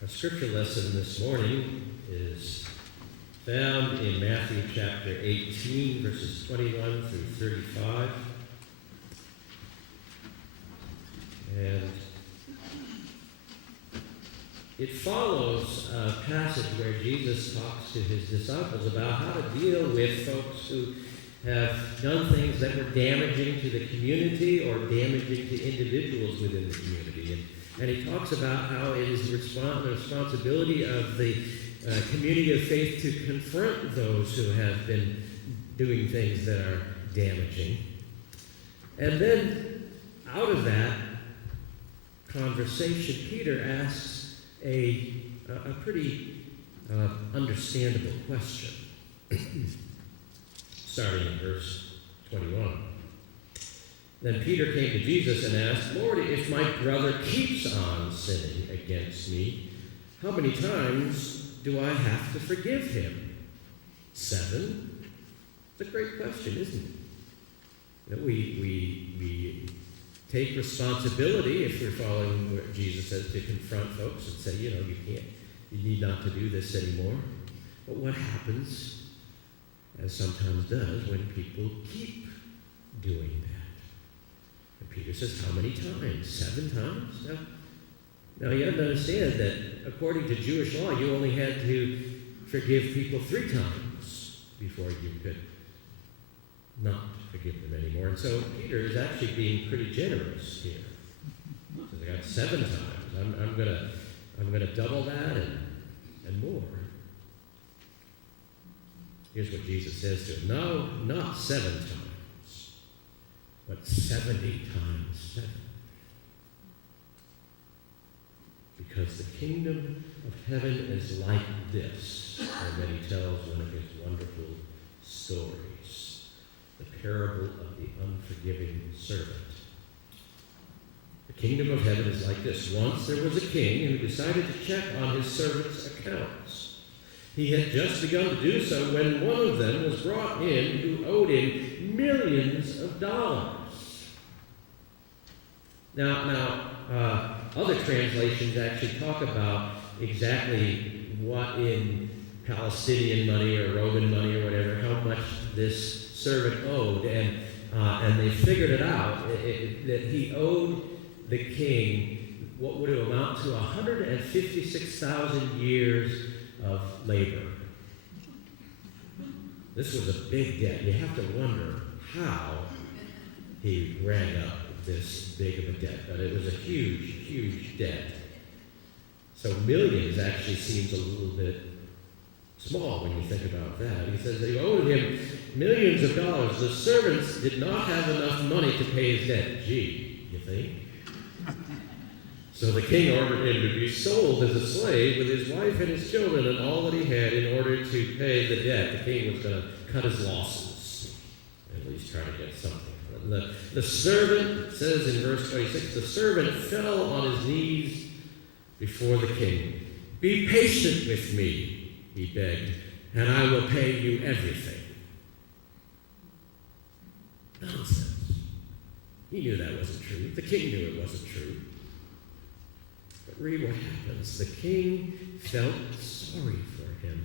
Our scripture lesson this morning is found in Matthew chapter 18, verses 21 through 35. And it follows a passage where Jesus talks to his disciples about how to deal with folks who have done things that were damaging to the community or damaging to individuals within the community. And he talks about how it is the responsibility of the community of faith to confront those who have been doing things that are damaging. And then, out of that conversation, Peter asks a pretty understandable question, starting in verse 21. Then Peter came to Jesus and asked, "Lord, if my brother keeps on sinning against me, how many times do I have to forgive him? 7? It's a great question, isn't it? You know, we take responsibility, if we're following what Jesus says, to confront folks and say, you need not to do this anymore. But what happens, as sometimes does, when people keep doing that? And Peter says, how many times? 7 times? Now you have to understand that according to Jewish law, you only had to forgive people 3 times before you could not forgive them anymore. And so Peter is actually being pretty generous here. So I got 7 times. I'm gonna double that and more. Here's what Jesus says to him. No, not 7 times, but 70 times 7. Because the kingdom of heaven is like this. And then he tells one of his wonderful stories. The parable of the unforgiving servant. The kingdom of heaven is like this. Once there was a king who decided to check on his servants' accounts. He had just begun to do so when one of them was brought in who owed him millions of dollars. Now, other translations actually talk about exactly what in Palestinian money or Roman money or whatever, how much this servant owed, and they figured it out that he owed the king what would amount to 156,000 years of labor. This was a big debt. You have to wonder how he ran up this big of a debt, but it was a huge, huge debt. So millions actually seems a little bit small when you think about that. He says they owed him millions of dollars. The servants did not have enough money to pay his debt. Gee, you think? So the king ordered him to be sold as a slave with his wife and his children and all that he had in order to pay the debt. The king was going to cut his losses, at least try to get something from it. The servant, says in verse 26, the servant fell on his knees before the king. "Be patient with me," he begged, "and I will pay you everything." Nonsense. He knew that wasn't true. The king knew it wasn't true. But read what happens. The king felt sorry for him.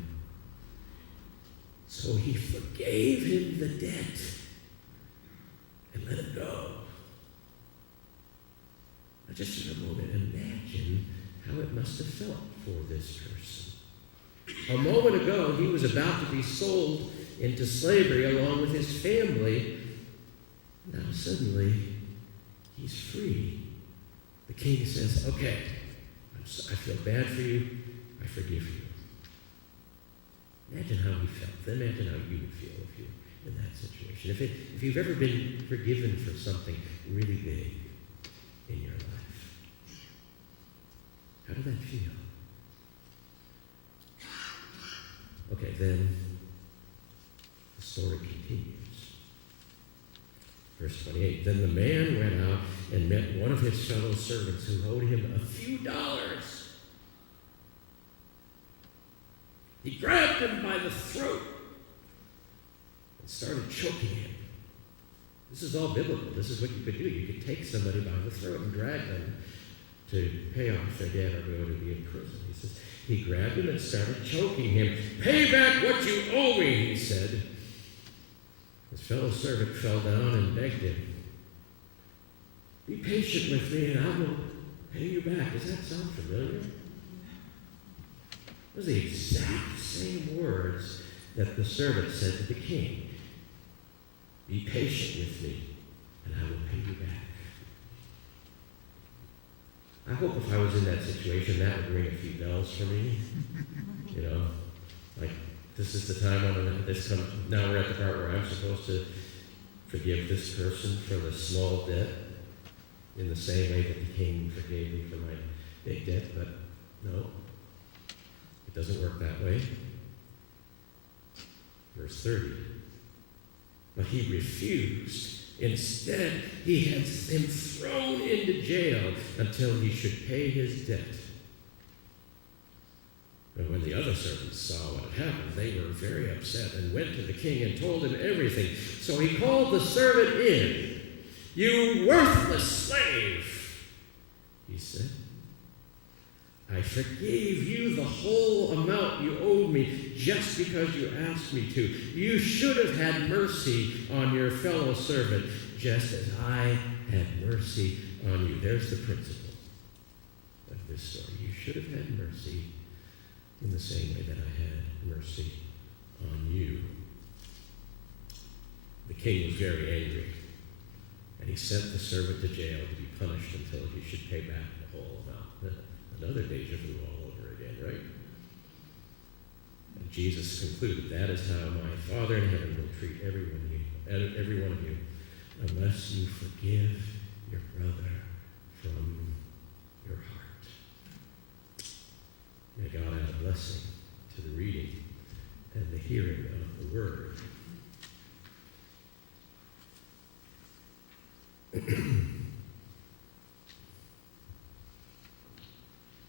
So he forgave him the debt and let him go. Now just for a moment, imagine how it must have felt for this person. A moment ago, he was about to be sold into slavery along with his family. Now suddenly, he's free. The king says, "Okay, I feel bad for you. I forgive you." Imagine how he felt. Imagine how you would feel if you were in that situation. If you've ever been forgiven for something really big in your life, how did that feel? Okay, then the story continues. Verse 28, then the man went out and met one of his fellow servants who owed him a few dollars. He grabbed him by the throat and started choking him. This is all biblical. This is what you could do. You could take somebody by the throat and drag them to pay off their debt or go to be in prison. He says, he grabbed him and started choking him. "Pay back what you owe me," he said. His fellow servant fell down and begged him, "Be patient with me and I will pay you back." Does that sound familiar? Those are the exact same words that the servant said to the king. "Be patient with me and I will pay you back." I hope if I was in that situation, that would ring a few bells for me. You know, like, this is the time now we're at the part where I'm supposed to forgive this person for the small debt in the same way that the king forgave me for my big debt. But no, it doesn't work that way. Verse 30. But he refused. Instead, he had him thrown into jail until he should pay his debt. And when the other servants saw what had happened, they were very upset and went to the king and told him everything. So he called the servant in. "You worthless slave," he said. "I forgave you the whole amount you owed me just because you asked me to. You should have had mercy on your fellow servant just as I had mercy on you." There's the principle of this story. You should have had mercy in the same way that I had mercy on you. The king was very angry, and he sent the servant to jail to be punished until he should pay back the whole amount. Another deja vu all over again, right? And Jesus concluded, "That is how my Father in heaven will treat every one of you, unless you forgive your brother from your heart." May God add a blessing to the reading and the hearing of the word.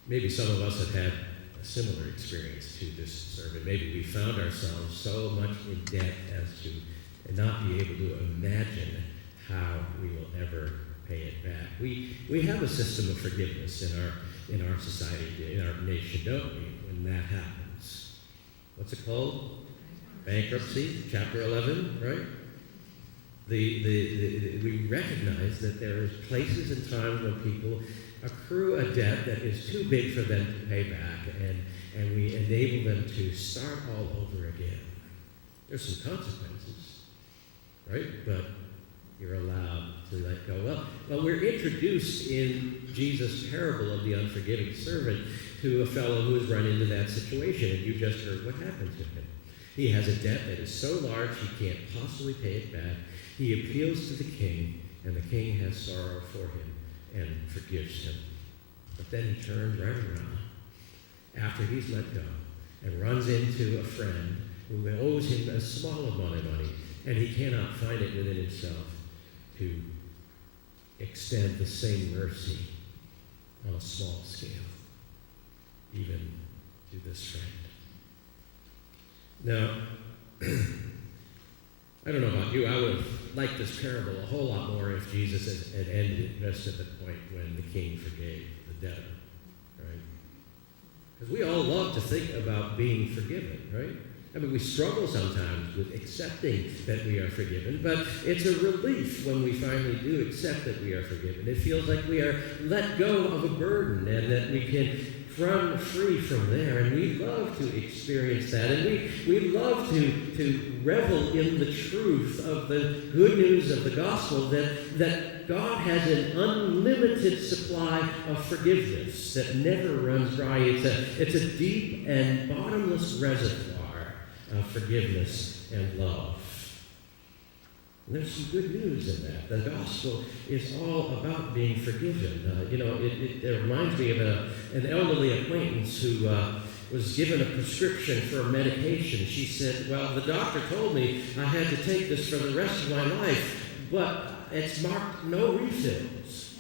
Maybe some of us have had a similar experience to this sermon. Maybe we found ourselves so much in debt as to not be able to imagine how we will ever pay it back. We have a system of forgiveness in our society, in our nation, don't we, when that happens? What's it called? Bankruptcy, Chapter 11, right? We recognize that there are places and times when people accrue a debt that is too big for them to pay back, and we enable them to start all over again. There's some consequences, right? But you're allowed to let go. Well, we're introduced in Jesus' parable of the unforgiving servant to a fellow who has run into that situation, and you just heard what happened to him. He has a debt that is so large he can't possibly pay it back. He appeals to the king, and the king has sorrow for him and forgives him. But then he turns right around after he's let go and runs into a friend who owes him a small amount of money, and he cannot find it within himself to extend the same mercy on a small scale, even to this friend. Now, I don't know about you, I would have liked this parable a whole lot more if Jesus had ended it just at the point when the king forgave the debtor, right? Because we all love to think about being forgiven, right? I mean, we struggle sometimes with accepting that we are forgiven, but it's a relief when we finally do accept that we are forgiven. It feels like we are let go of a burden and that we can run free from there, and we love to experience that, and we love to revel in the truth of the good news of the gospel that God has an unlimited supply of forgiveness that never runs dry. It's a deep and bottomless reservoir of forgiveness and love. And there's some good news in that. The gospel is all about being forgiven. It reminds me of an elderly acquaintance who was given a prescription for a medication. She said, "Well, the doctor told me I had to take this for the rest of my life, but it's marked no refills."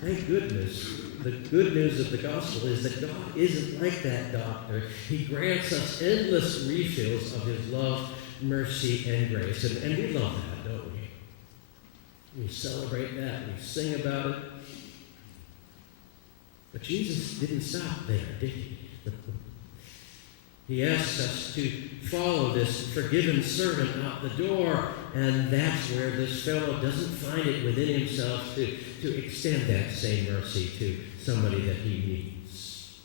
Thank goodness. The good news of the gospel is that God isn't like that doctor. He grants us endless refills of his love, mercy, and grace. And we love that, don't we? We celebrate that. We sing about it. But Jesus didn't stop there, did he? He asks us to follow this forgiven servant out the door, and that's where this fellow doesn't find it within himself to extend that same mercy to somebody that he meets.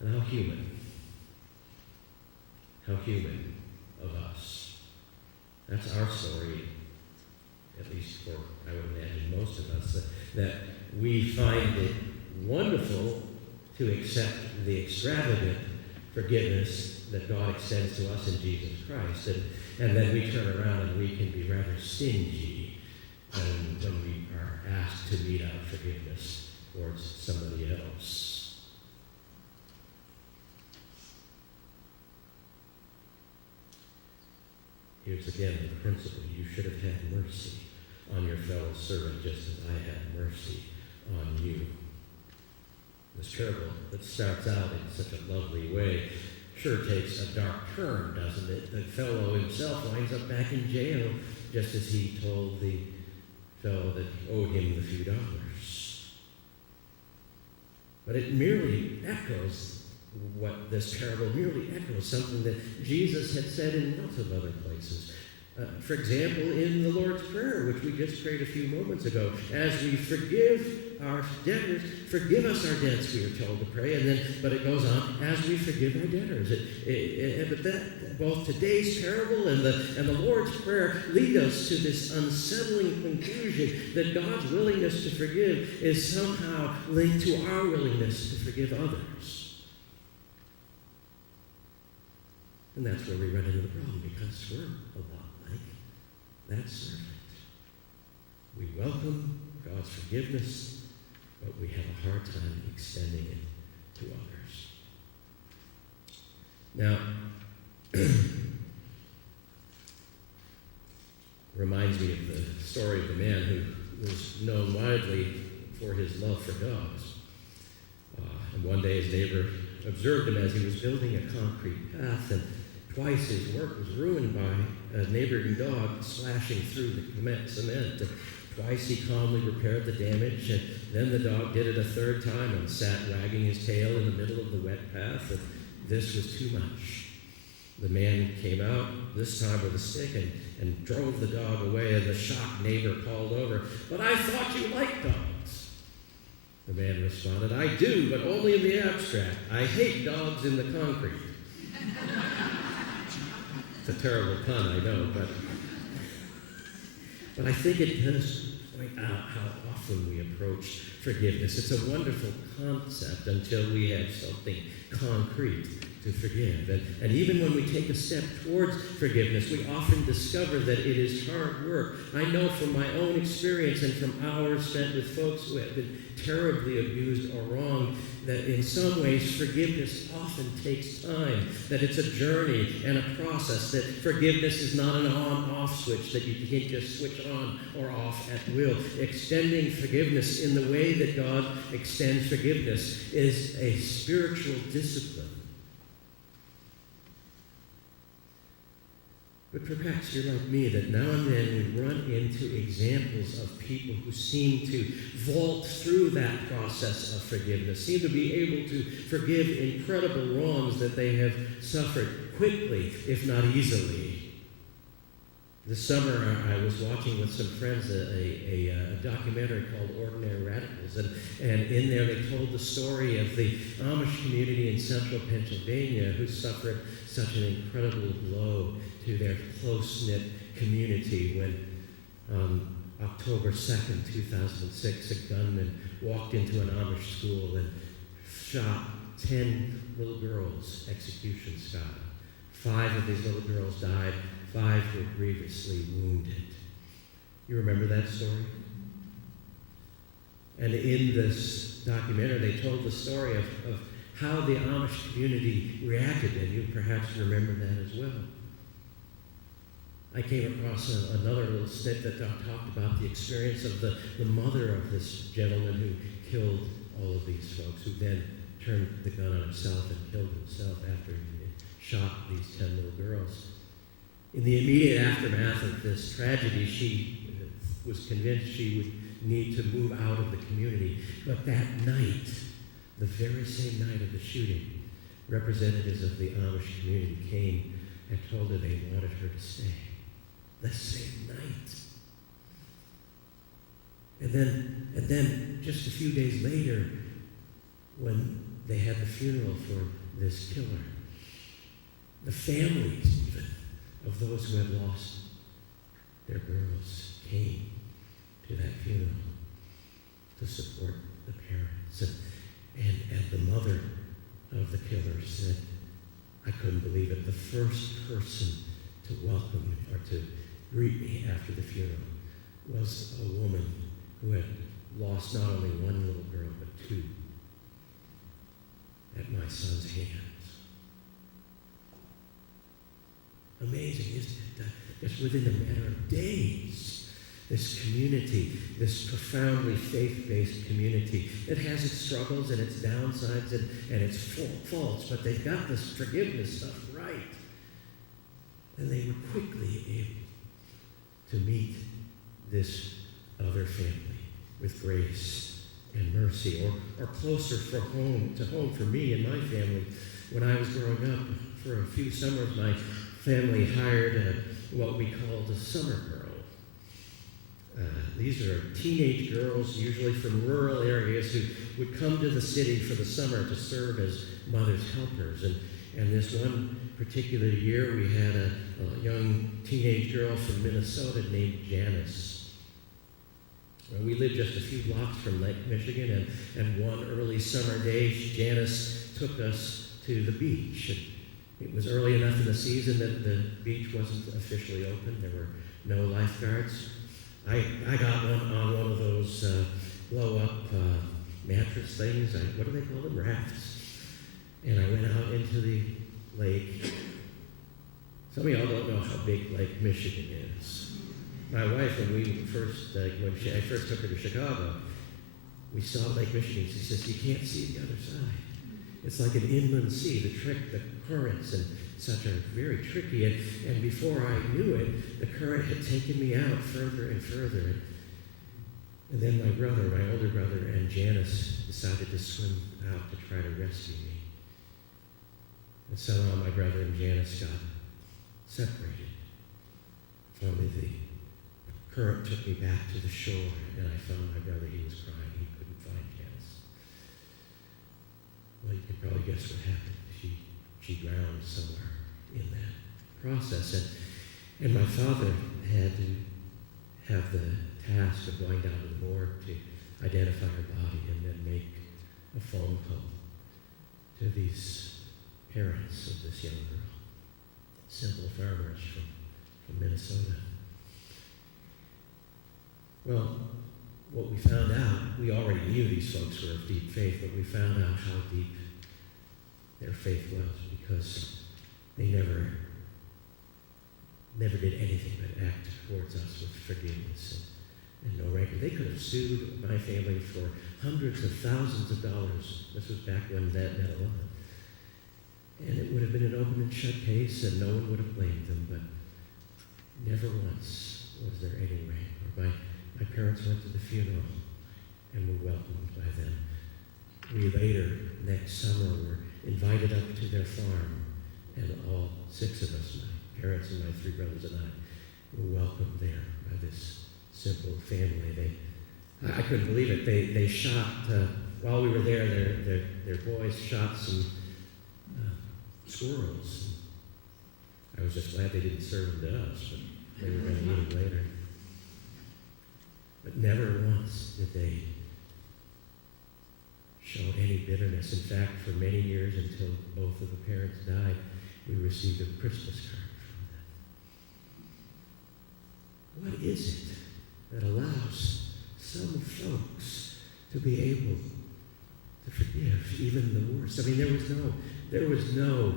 And how human of us. That's our story, at least for, I would imagine, most of us, that we find it wonderful to accept the extravagant forgiveness that God extends to us in Jesus Christ. And then we turn around and we can be rather stingy when we are asked to mete out forgiveness towards somebody else. Here's again the principle. You should have had mercy on your fellow servant just as I had mercy on you. This parable that starts out in such a lovely way sure takes a dark turn, doesn't it? The fellow himself winds up back in jail just as he told the fellow that owed him the few dollars. But it merely echoes this parable merely echoes something that Jesus had said in lots of other places. For example, in the Lord's Prayer, which we just prayed a few moments ago, as we forgive our debtors, forgive us our debts, we are told to pray, but it goes on, as we forgive our debtors. But both today's parable and the Lord's Prayer lead us to this unsettling conclusion that God's willingness to forgive is somehow linked to our willingness to forgive others. And that's where we run into the problem, because we're a lot like that servant. We welcome God's forgiveness, but we have a hard time extending it to others. Now, reminds me of the story of the man who was known widely for his love for dogs. And one day his neighbor observed him as he was building a concrete path, and twice his work was ruined by a neighboring dog slashing through the cement. Twice he calmly repaired the damage, and then the dog did it a third time and sat wagging his tail in the middle of the wet path, and this was too much. The man came out, this time with a stick, and drove the dog away, and the shocked neighbor called over, "But I thought you liked dogs." The man responded, "I do, but only in the abstract. I hate dogs in the concrete." It's a terrible pun, I know, but I think it does point out how often we approach forgiveness. It's a wonderful concept until we have something concrete to forgive. And even when we take a step towards forgiveness, we often discover that it is hard work. I know from my own experience and from hours spent with folks who have been terribly abused or wronged, that in some ways forgiveness often takes time, that it's a journey and a process, that forgiveness is not an on-off switch that you can't just switch on or off at will. Extending forgiveness in the way that God extends forgiveness is a spiritual discipline. But perhaps you're like me, that now and then we run into examples of people who seem to vault through that process of forgiveness, seem to be able to forgive incredible wrongs that they have suffered quickly, if not easily. This summer, I was watching with some friends a documentary called Ordinary Radicals, and in there they told the story of the Amish community in central Pennsylvania who suffered such an incredible blow to their close-knit community when October 2nd, 2006, a gunman walked into an Amish school and shot 10 little girls execution style. 5 of these little girls died. 5 were grievously wounded. You remember that story? And in this documentary, they told the story of how the Amish community reacted, and you perhaps remember that as well. I came across another little snip that talked about the experience of the mother of this gentleman who killed all of these folks, who then turned the gun on himself and killed himself after he had shot these 10 little girls. In the immediate aftermath of this tragedy, she was convinced she would need to move out of the community. But that night, the very same night of the shooting, representatives of the Amish community came and told her they wanted her to stay. The same night. And then just a few days later, when they had the funeral for this killer, the families even of those who had lost their girls came to that funeral to support the parents. And the mother of the killer said, I couldn't believe it. The first person to welcome me or to greet me after the funeral was a woman who had lost not only one little girl, but two at my son's hands. Amazing, isn't it? Just within a matter of days, this community, this profoundly faith-based community, it has its struggles and its downsides and its faults, but they've got this forgiveness stuff right. And they were quickly able to meet this other family with grace and mercy, or closer to home for me and my family. When I was growing up, for a few summers, my family hired what we called a summer girl. These are teenage girls, usually from rural areas, who would come to the city for the summer to serve as mother's helpers. And this one particular year, we had a young teenage girl from Minnesota named Janice. We lived just a few blocks from Lake Michigan, and one early summer day, Janice took us to the beach. It was early enough in the season that the beach wasn't officially open. There were no lifeguards. I got on one of those blow-up mattress things. What do they call them? Rafts. And I went out into the lake. Some of y'all don't know how big Lake Michigan is. My wife, when I first took her to Chicago, we saw Lake Michigan. She says, you can't see the other side. It's like an inland sea. The currents and such are very tricky. And before I knew it, the current had taken me out further and further. And then my older brother, and Janice decided to swim out to try to rescue me. And somehow my brother and Janice got separated. Finally, the current took me back to the shore, and I found my brother. He was crying. He couldn't find Janice. Well, you can probably guess what happened. She drowned somewhere in that process. And my father had to have the task of going down to the morgue to identify her body and then make a phone call to these parents of this young girl, simple farmers from Minnesota. Well, what we found out, we already knew these folks were of deep faith, but we found out how deep their faith was, because they never did anything but act towards us with forgiveness and no rancor. They could have sued my family for hundreds of thousands of dollars. This was back when that meant a lot. And it would have been an open and shut case, and no one would have blamed them, but never once was there any rancor. My parents went to the funeral and were welcomed by them. We later, next summer, were invited up to their farm, and all 6 of us, my parents and my 3 brothers and I, were welcomed there by this simple family. I couldn't believe it. They shot, while we were there, their boys shot some squirrels. I was just glad they didn't serve them to us, but they were going to eat them later. But never once did they show any bitterness. In fact, for many years, until both of the parents died, we received a Christmas card from them. What is it that allows some folks to be able to forgive even the worst? I mean, there was no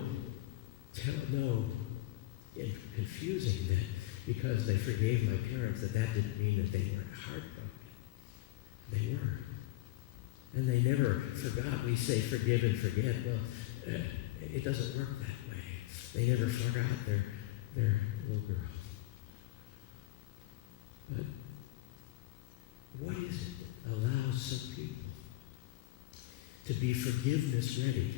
confusing that because they forgave my parents, that didn't mean that they weren't heartbroken. They were. And they never forgot. We say forgive and forget. Well, it doesn't work that way. They never forgot their little girl. But what is cause some people to be forgiveness ready,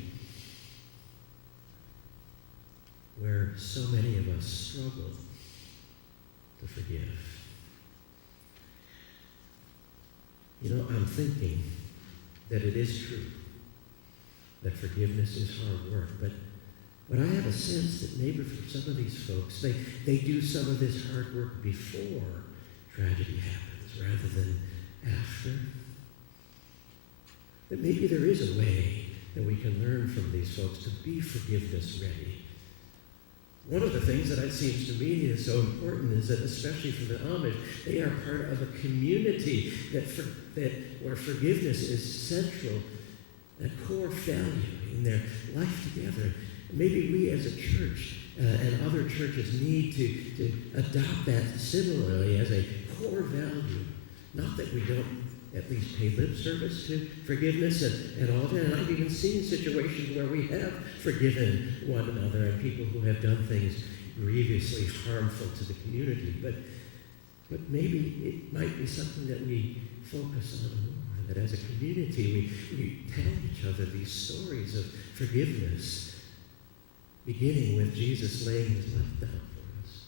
where so many of us struggle to forgive. I'm thinking that it is true that forgiveness is hard work, but I have a sense that maybe for some of these folks, they do some of this hard work before tragedy happens rather than after. That maybe there is a way that we can learn from these folks to be forgiveness ready. One of the things that it seems to me is so important is that, especially for the Amish, they are part of a community where forgiveness is central, a core value in their life together. Maybe we as a church and other churches need to adopt that similarly as a core value. Not that we don't at least pay lip service to forgiveness and all that. And I've even seen situations where we have forgiven one another and people who have done things grievously harmful to the community. But maybe it might be something that we focus on more, that as a community we tell each other these stories of forgiveness, beginning with Jesus laying his life down for us.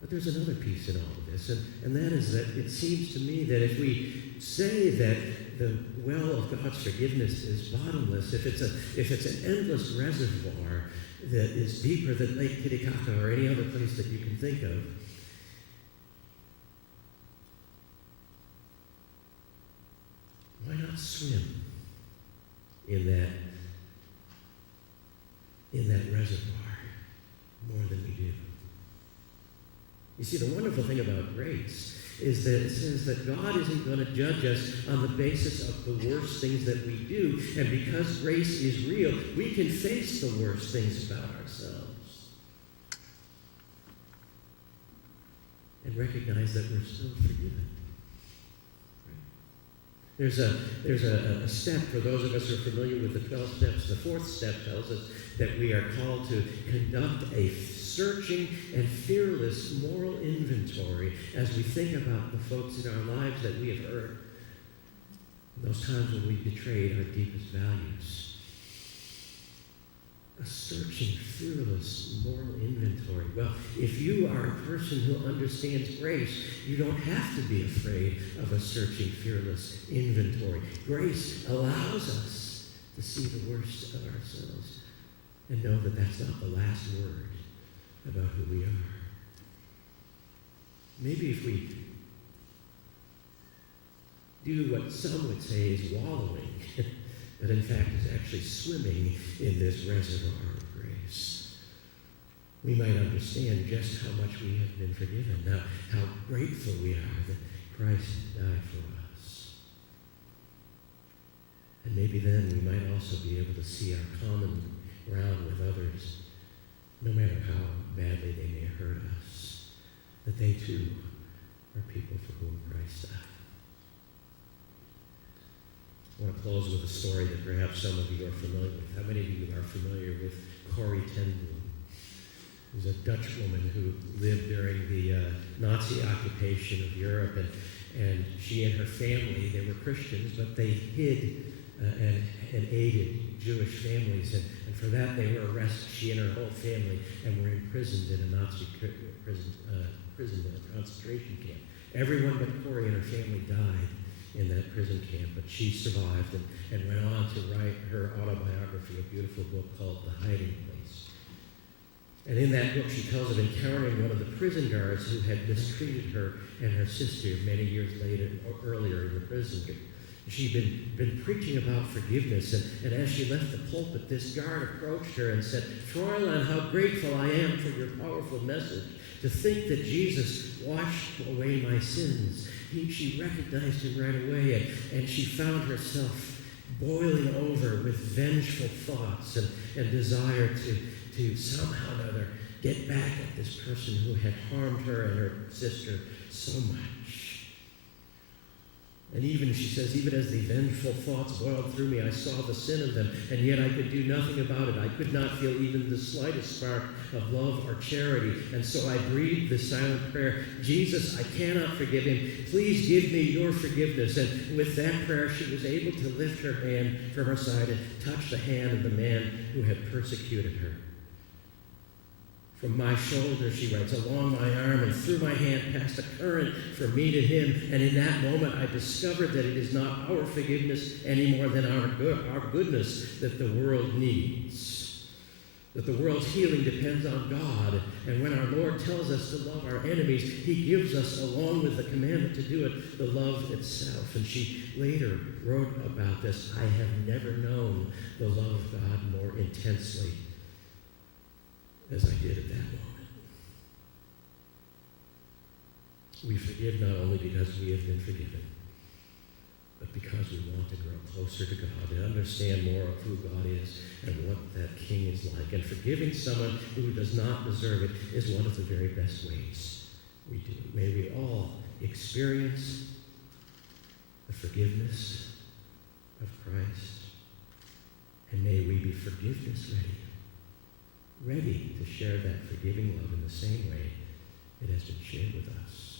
But there's another piece in all of this, and that is that it seems to me that if we say that the well of God's forgiveness is bottomless, if it's an endless reservoir that is deeper than Lake Titicaca or any other place that you can think of, why not swim in that reservoir more than we do? You see, the wonderful thing about grace is that it says that God isn't going to judge us on the basis of the worst things that we do. And because grace is real, we can face the worst things about ourselves and recognize that we're still forgiven. There's a step for those of us who are familiar with the 12 steps. The fourth step tells us that we are called to conduct a searching and fearless moral inventory as we think about the folks in our lives that we have hurt, those times when we betrayed our deepest values. A searching, fearless moral inventory. Well, if you are a person who understands grace, you don't have to be afraid of a searching, fearless inventory. Grace allows us to see the worst of ourselves and know that that's not the last word about who we are. Maybe if we do what some would say is wallowing, but in fact is actually swimming in this reservoir of grace, we might understand just how much we have been forgiven. Now, how grateful we are that Christ died for us. And maybe then we might also be able to see our common ground with others, no matter how badly they may hurt us, that they too are people for whom Christ died. I want to close with a story that perhaps some of you are familiar with. How many of you are familiar with Corrie ten Boom? Who's a Dutch woman who lived during the Nazi occupation of Europe, and she and her family, they were Christians, but they hid and aided Jewish families, and for that they were arrested, she and her whole family, and were imprisoned in a Nazi prison in a concentration camp. Everyone but Corrie and her family died in that prison camp, but she survived and went on to write her autobiography, a beautiful book called The Hiding Place. And in that book, she tells of encountering one of the prison guards who had mistreated her and her sister many years earlier in the prison. She'd been preaching about forgiveness, and as she left the pulpit, this guard approached her and said, "Fräulein, how grateful I am for your powerful message. To think that Jesus washed away my sins." She recognized him right away, and she found herself boiling over with vengeful thoughts and desire to somehow or other get back at this person who had harmed her and her sister so much. And even, she says, even as the vengeful thoughts boiled through me, I saw the sin of them, and yet I could do nothing about it. I could not feel even the slightest spark of love or charity. And so I breathed this silent prayer, Jesus, I cannot forgive him. Please give me your forgiveness. And with that prayer, she was able to lift her hand from her side and touch the hand of the man who had persecuted her. From my shoulder, she writes, along my arm and through my hand passed a current from me to him. And in that moment, I discovered that it is not our forgiveness any more than our goodness that the world needs. That the world's healing depends on God. And when our Lord tells us to love our enemies, he gives us, along with the commandment to do it, the love itself. And she later wrote about this, I have never known the love of God more intensely as I did at that moment. We forgive not only because we have been forgiven, but because we want to grow closer to God and understand more of who God is and what that King is like. And forgiving someone who does not deserve it is one of the very best ways we do it. May we all experience the forgiveness of Christ, and may we be forgiveness ready to share that forgiving love in the same way it has been shared with us.